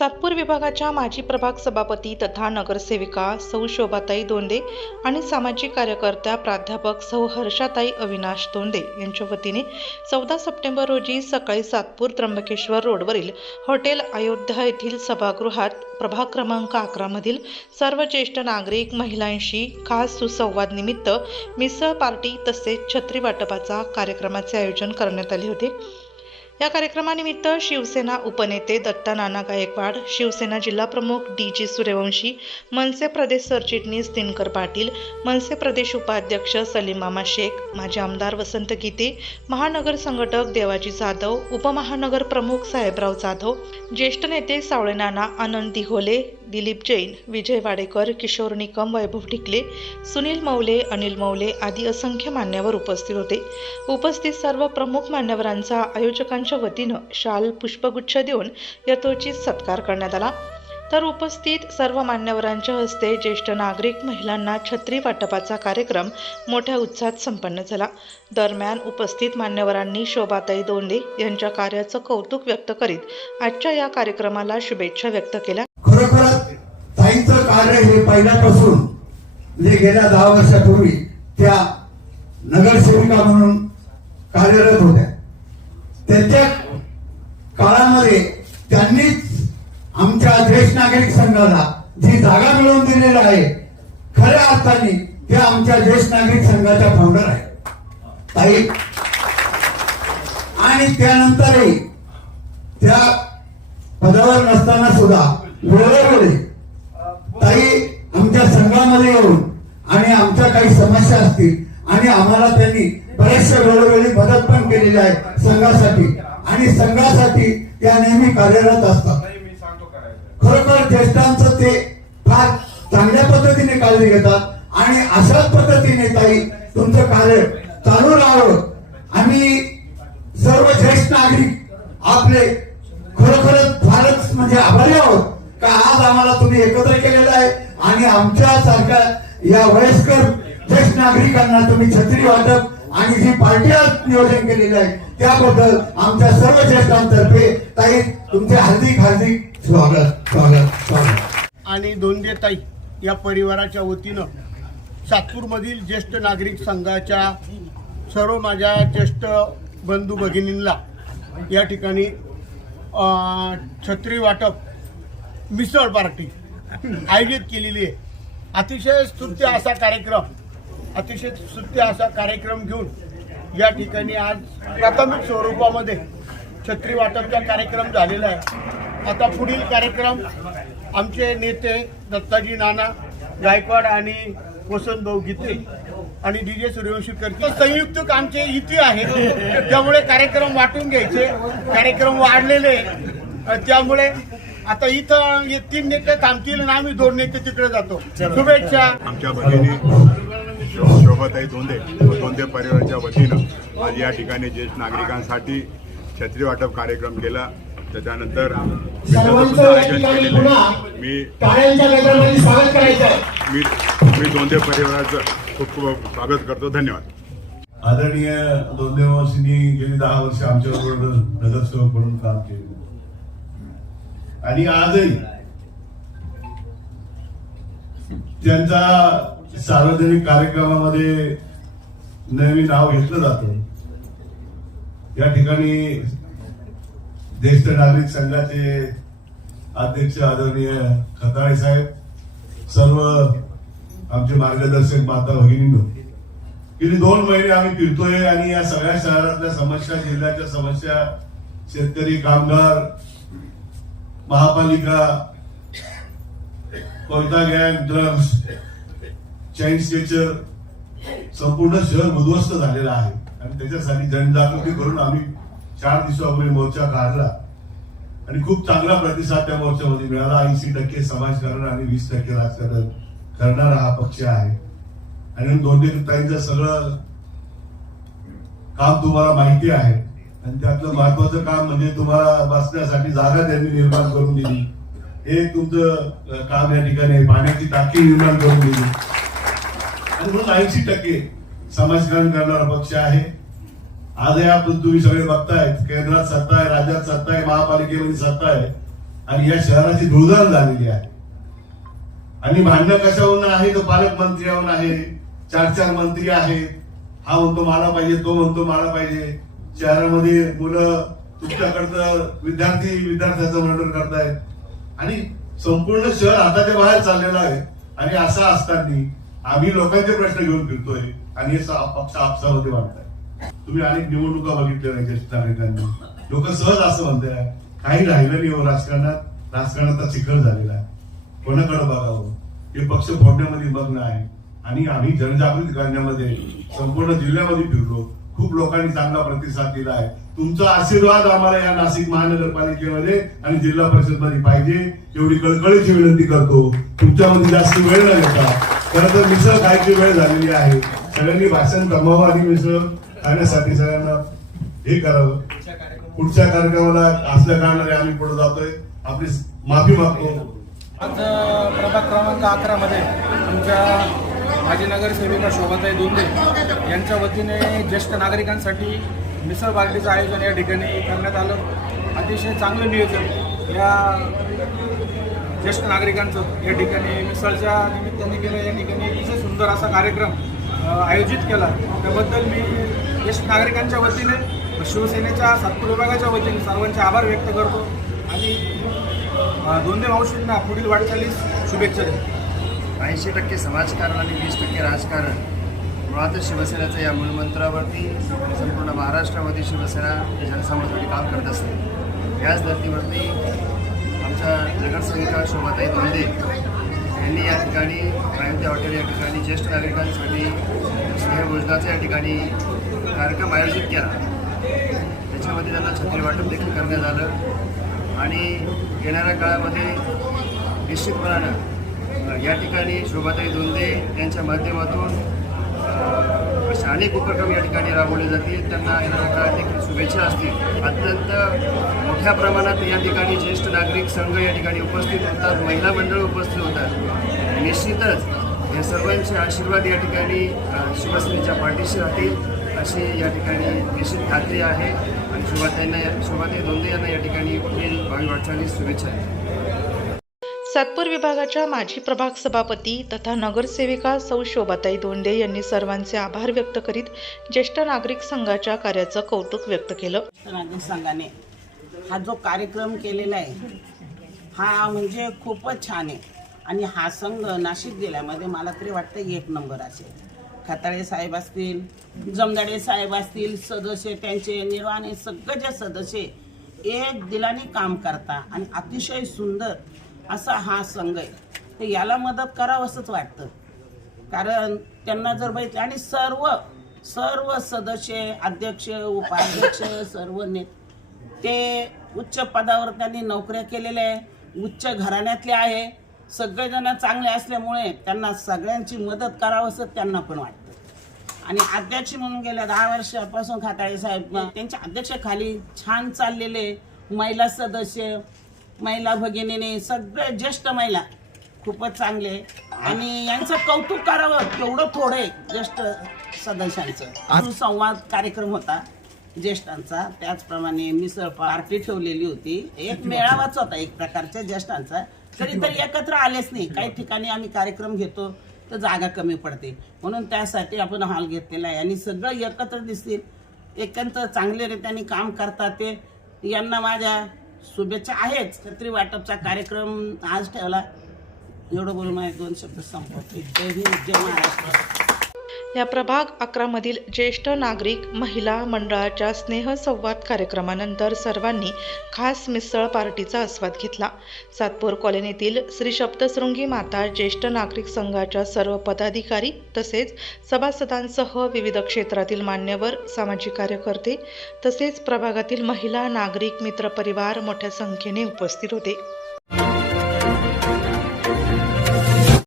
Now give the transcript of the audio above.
सातपूर विभागाच्या माजी प्रभाग सभापती तथा नगरसेविका सौ शोभाताई दोंदे आणि सामाजिक कार्यकर्त्या प्राध्यापक सौ हर्षाताई अविनाश दोंदे यांच्या वतीने चौदा सप्टेंबर रोजी सकाळी सातपूर त्र्यंबकेश्वर रोडवरील हॉटेल अयोध्या येथील सभागृहात प्रभाग क्रमांक अकरामधील सर्व ज्येष्ठ नागरिक महिलांशी खास सुसंवाद निमित्त मिसळ पार्टी तसेच छत्री वाटपाचा कार्यक्रमाचे आयोजन करण्यात आले होते. या कार्यक्रमानिमित्त शिवसेना उपनेते दत्ता नाना गायकवाड शिवसेना जिल्हाप्रमुख डी जी सूर्यवंशी मनसे प्रदेश सरचिटणीस दिनकर पाटील मनसे प्रदेश उपाध्यक्ष सलीम मामा शेख माजी आमदार वसंत गीते महानगर संघटक देवाजी जाधव उपमहानगर प्रमुख साहेबराव जाधव ज्येष्ठ नेते सावळे नाना आनंद दिघोले दिलीप जैन विजय वाडेकर किशोर निकम वैभव ढिकले सुनील मौले अनिल मौले आदी असंख्य मान्यवर उपस्थित होते. उपस्थित सर्व प्रमुख मान्यवरांचा आयोजकांच्या वतीनं शाल पुष्पगुच्छ देऊन यथोचित सत्कार करण्यात आला. तर उपस्थित सर्व मान्यवरांच्या हस्ते ज्येष्ठ नागरिक महिलांना छत्री वाटपाचा कार्यक्रम मोठ्या उत्साहात संपन्न झाला. दरम्यान उपस्थित मान्यवरांनी शोभाताई दोंडे यांच्या कार्याचं कौतुक व्यक्त करीत आजच्या या कार्यक्रमाला शुभेच्छा व्यक्त केल्या. त्यांचं कार्य हे पहिल्यापासून म्हणजे गेल्या दहा वर्षापूर्वी त्या नगरसेविका म्हणून कार्यरत होत्या. त्यांच्या काळामध्ये त्यांनीच आमच्या ज्येष्ठ नागरिक संघाला जी जागा मिळवून दिलेली आहे खऱ्या अर्थाने त्या आमच्या ज्येष्ठ नागरिक संघाच्या फाउंडर आहे ताई? आणि त्यानंतरही त्या पदावर नसताना सुद्धा वेळोवेळी संघामध्ये येऊन आणि आमच्या काही समस्या असतील आणि आम्हाला त्यांनी बऱ्याचशा वेळोवेळी मदत पण केलेली आहे संघासाठी. आणि संघासाठी त्या नेहमी कार्यरत असतात. खरोखर ज्येष्ठांचं ते फार चांगल्या पद्धतीने काळजी घेतात. आणि अशाच पद्धतीने ताई तुमचं कार्य चालू राहावं. आम्ही सर्व ज्येष्ठ नागरिक आपले खरोखरच फारच म्हणजे आभारी आहोत. का आज आम्हाला तुम्ही एकत्र केलेलं आहे? आणि आमच्या सारख्या या वयस्कर ज्येष्ठ नागरिकांना तुम्ही छत्री वाटप आणि जी पार्टी नियोजन केलेली आहे त्याबद्दल आमच्या सर्व ज्येष्ठांतर्फे ताई तुमचे हार्दिक हार्दिक स्वागत स्वागत स्वागत. आणि दोंदेताई या परिवाराच्या वतीनं सातपूरमधील ज्येष्ठ नागरिक संघाच्या सर्व माझ्या ज्येष्ठ बंधू भगिनींना या ठिकाणी छत्री वाटप मिसळ पार्टी आयोजित केलेली आहे. अतिशय स्तुत्य असा कार्यक्रम अतिशय स्तुत्य असा कार्यक्रम घेऊन या ठिकाणी आज प्राथमिक स्वरूपामध्ये छत्री वाटपचा कार्यक्रम झालेला आहे. आता पुढील कार्यक्रम आमचे नेते दत्ताजी नाना गायकवाड आणि वसंत भाऊ गीते आणि डी जे सूर्यवंशी करते संयुक्त आमचे इथे आहे. त्यामुळे कार्यक्रम वाटून घ्यायचे कार्यक्रम वाढलेले त्यामुळे आता इथं हे तीन नेते थांबतील आणि आम्ही दोन नेते तिकडे जातो. शुभेच्छा. आमच्या भगिनी शोभाताई दोंदे व दोंदे परिवाराच्या वतीनं आज या ठिकाणी ज्येष्ठ नागरिकांसाठी छत्री वाटप कार्यक्रम केला. त्याच्यानंतर. मी मी मी दोंदे परिवाराचं खूप खूप स्वागत करतो. धन्यवाद. आदरणीय दोंदेवासींनी गेली दहा वर्ष आमच्याबरोबर नगरसेवक म्हणून काम केले आणि आजही त्यांचा सार्वजनिक कार्यक्रमामध्ये नेहमी नाव घेतलं जात. या ठिकाणी ज्येष्ठ नागरिक संघाचे अध्यक्ष आदरणीय खताळे साहेब सर्व आमचे मार्गदर्शक माता भगिनी गेली दोन महिने आम्ही फिरतोय आणि या सगळ्या शहरातल्या समस्या जिल्ह्याच्या समस्या शेतकरी कामगार महापालिका कोयता गँग ड्रग्स चाईल्ड स्टेचर संपूर्ण शहर उद्ध्वस्त झालेलं आहे. आणि त्याच्यासाठी जनजागृती करून आम्ही चार दिवसापूर्वी मोर्चा काढला. आणि खूप चांगला प्रतिसाद त्या मोर्चामध्ये मिळाला. ऐंशी टक्के समाजकारण आणि वीस टक्के राजकारण करणारा हा पक्ष आहे. आणि दोन्ही ताईंचं सगळं काम तुम्हाला माहिती आहे. आणि त्यातलं महत्वाचं काम म्हणजे तुम्हाला बसण्यासाठी जागा त्यांनी निर्माण करून दिली. हे तुमचं काम या ठिकाणी पाण्याची टाकी निर्माण करून दिली. आणि म्हणून ऐंशी टक्के समाजकारण करणारा पक्ष आहे. आज या तुम्ही सगळे बघतायत केंद्रात सत्ता आहे राज्यात सत्ता आहे महापालिकेमध्ये सत्ता आहे. आणि या शहराची धुळधाण झालेली आहे. आणि भांडणं कशावरून आहे? तो पालकमंत्र्यावर आहे. चार चार मंत्री आहेत. हा म्हणतो मला पाहिजे तो म्हणतो मला पाहिजे. शहरामध्ये मुलं तुमच्याकडचं विद्यार्थी विद्यार्थ्याचं मर्डर करतायत. आणि संपूर्ण शहर हाताच्या बाहेर चाललेलं आहे. आणि असं असताना आम्ही लोकांचे प्रश्न घेऊन फिरतोय. आणि हे पक्ष आपसामध्ये वाटताय तुम्ही अनेक निवडणुका बघितल्या नाही ज्येष्ठ नागरिकांनी. लोक सहज असं म्हणताय काही राहिलं नाही हो राजकारणात. राजकारणाचा चिखल झालेला आहे. कोणाकडे बघावं? हे पक्ष फोडण्यामध्ये मग्न आहे. आणि आम्ही जनजागृती करण्यामध्ये संपूर्ण जिल्ह्यामध्ये फिरलो. खूप लोकांनी चांगला प्रतिसाद दिला आहे. तुमचा आशीर्वाद आम्हाला या नाशिक महानगरपालिकेमध्ये आणि जिल्हा परिषदमध्ये पाहिजे. एवढी कळकळीची विनंती करतो. तुमच्यामध्ये जास्त वेळ न घेता खरं तर मिसळ खायची वेळ झालेली आहे. सगळ्यांनी भाषण कमावं आणि मिसळ खाण्यासाठी सगळ्यांना हे करावं. पुढच्या कार्यक्रमाला असल्या कारणाने आम्ही पुढे जातोय. आपली माफी मागतो. आज प्रभाग क्रमांक अकरामध्ये तुमच्या माजी नगरसेविका शोभाताई दुंदे यांच्या वतीने ज्येष्ठ नागरिकांसाठी मिसळ पार्टीचं आयोजन या ठिकाणी करण्यात आलं. अतिशय चांगलं नियोजन या ज्येष्ठ नागरिकांचं या ठिकाणी मिसळच्या निमित्ताने केलं. या ठिकाणी अतिशय सुंदर असा कार्यक्रम आयोजित केला. त्याबद्दल मी ज्येष्ठ नागरिकांच्या वतीने शिवसेनेच्या सातपूर विभागाच्या वतीने सर्वांचे आभार व्यक्त करतो. आणि दोन्ही मावशींना पुढील वाटचालीस शुभेच्छा देतो. ऐंशी टक्के समाजकारण आणि वीस टक्के राजकारण. मुळातच शिवसेनेच्या या मूलमंत्रावरती संपूर्ण महाराष्ट्रामध्ये शिवसेना जनसमोरसाठी काम करत असते. याच धर्तीवरती आमच्या नगरसेविका शोभाताई दोंदे यांनी या ठिकाणी अयोध्या हॉटेल या ठिकाणी ज्येष्ठ नागरिकांसाठी स्नेहभोजनाचा या ठिकाणी कार्यक्रम आयोजित केला. त्याच्यामध्ये त्यांना छत्री वाटप देखील करण्यात आलं. आणि येणाऱ्या काळामध्ये निश्चितपणानं या ठिकाणी शोभाताई दोंदे यांच्या माध्यमातून असे अनेक उपक्रम या ठिकाणी राबवले जातील. त्यांना येणाऱ्या काळात देखील शुभेच्छा असतील. अत्यंत मोठ्या प्रमाणात या ठिकाणी ज्येष्ठ नागरिक संघ या ठिकाणी उपस्थित होतात. महिला मंडळ उपस्थित होतात. निश्चितच या सर्वांचे आशीर्वाद या ठिकाणी शिवसेनेच्या पाठीशी राहतील अशी या ठिकाणी निश्चित खात्री आहे. आणि शोभाताईंना या शोभाताई दोंदे यांना या ठिकाणी पुढील भावी वाटचालीस शुभेच्छा आहेत सातपूर विभागाच्या माजी प्रभाग सभापती तथा नगरसेविका सौ शोभाताई दोंडे यांनी सर्वांचे आभार व्यक्त करीत ज्येष्ठ नागरिक संघाच्या कार्याचं कौतुक व्यक्त केलं. नागरिक संघाने हा जो कार्यक्रम केलेला आहे हा म्हणजे खूपच छान आहे. आणि हा संघ नाशिक जिल्ह्यामध्ये मला तरी वाटतं एक नंबर असेल. खताळे साहेब असतील जमदाडे साहेब असतील सदस्य त्यांचे निर्वाणे सगळे जे सदस्य एक दिलाने काम करता आणि अतिशय सुंदर असा हा संघ आहे. तर याला मदत करावंसंच वाटतं. कारण त्यांना जर बघितलं आणि सर्व सर्व सदस्य अध्यक्ष उपाध्यक्ष सर्व ने ते उच्च पदावर त्यांनी नोकऱ्या केलेल्या आहे. उच्च घराण्यातले आहे. सगळेजण चांगले असल्यामुळे त्यांना सगळ्यांची मदत करावंसं त्यांना पण वाटतं. आणि अध्यक्ष म्हणून गेल्या दहा वर्षापासून खाताळे साहेब त्यांच्या अध्यक्षाखाली छान चाललेले महिला सदस्य महिला भगिनीने सगळे ज्येष्ठ महिला खूपच चांगले. आणि यांचं कौतुक करावं तेवढं थोडं आहे ज्येष्ठ सदस्यांचं. संवाद कार्यक्रम होता ज्येष्ठांचा त्याचप्रमाणे मिसळ पार्टी ठेवलेली होती. एक मेळावाच होता एक प्रकारच्या ज्येष्ठांचा. तरी तरी एकत्र आलेच नाही काही ठिकाणी आम्ही कार्यक्रम घेतो तर जागा कमी पडते. म्हणून त्यासाठी आपण हॉल घेतलेला आहे. आणि सगळं एकत्र दिसतील. एकंत चांगले रीत्याने काम करतात ते. यांना माझ्या शुभेच्छा आहेच. छत्री वाटपचा कार्यक्रम आज ठेवला. एवढं बोलून दोन शब्द संपवते. जय हिंद जय महाराष्ट्र. या प्रभाग अकरामधील ज्येष्ठ नागरिक महिला मंडळाच्या स्नेहसंवाद कार्यक्रमानंतर सर्वांनी खास मिसळ पार्टीचा आस्वाद घेतला. सातपूर कॉलनीतील श्री सप्तशृंगी माता ज्येष्ठ नागरिक संघाच्या सर्व पदाधिकारी तसेच सभासदांसह विविध क्षेत्रातील मान्यवर सामाजिक कार्यकर्ते तसेच प्रभागातील महिला नागरिक मित्रपरिवार मोठ्या संख्येने उपस्थित होते.